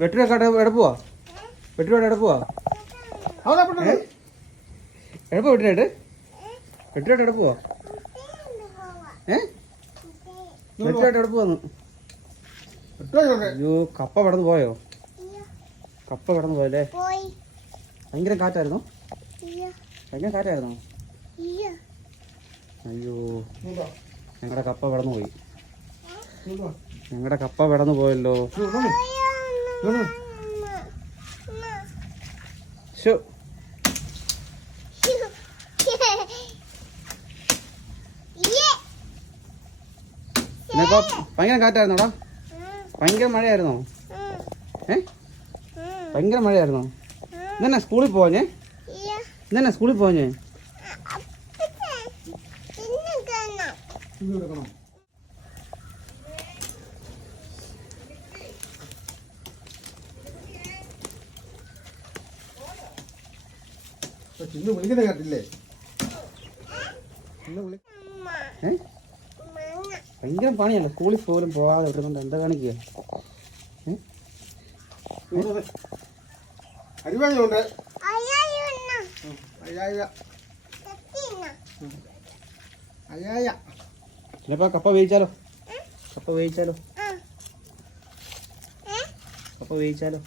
വെട്ടിലോട്ട് എവിടെ പോവാ? വെട്ടിലോട്ട് എവിടെ പോവാ? എവിടെ പോവാ? വെട്ടിലോട്ട് വെട്ടിലോട്ട് എവിടെ പോവാ? വെട്ടിലോട്ട് എവിടെ പോവാന്ന്? അയ്യോ, കപ്പ കടന്നു പോയോ? കപ്പ കടന്നു പോയല്ലേ? ഭയങ്കര കാറ്റായിരുന്നോ? ഭയങ്കര കാറ്റായിരുന്നോ? അയ്യോ, ഞങ്ങളുടെ കപ്പ കടന്നു പോയി. ഞങ്ങളുടെ കപ്പ കടന്നു പോയല്ലോ. ശോ, നിനക്കോ ഭയങ്കര കാറ്റായിരുന്നോടാ? ഭയങ്കര മഴയായിരുന്നോ? ഭയങ്കര മഴയായിരുന്നോ? ഇന്നെ സ്കൂളിൽ പോവാഞ്ഞേ? ഇന്നെ സ്കൂളിൽ പോവാഞ്ഞേ? ചിന്നു വിളിക്കുന്ന കേട്ടില്ലേ? ഭയങ്കര പണിയല്ല, സ്കൂളിൽ പോലും പോവാതെ വിട്ടുന്നുണ്ട്. എന്താ കാണിക്കുക? അരിവാണിയുണ്ട്. ചിലപ്പോ കപ്പ വേവിച്ചാലോ? കപ്പ വേവിച്ചാലോ? കപ്പ വേവിച്ചാലോ?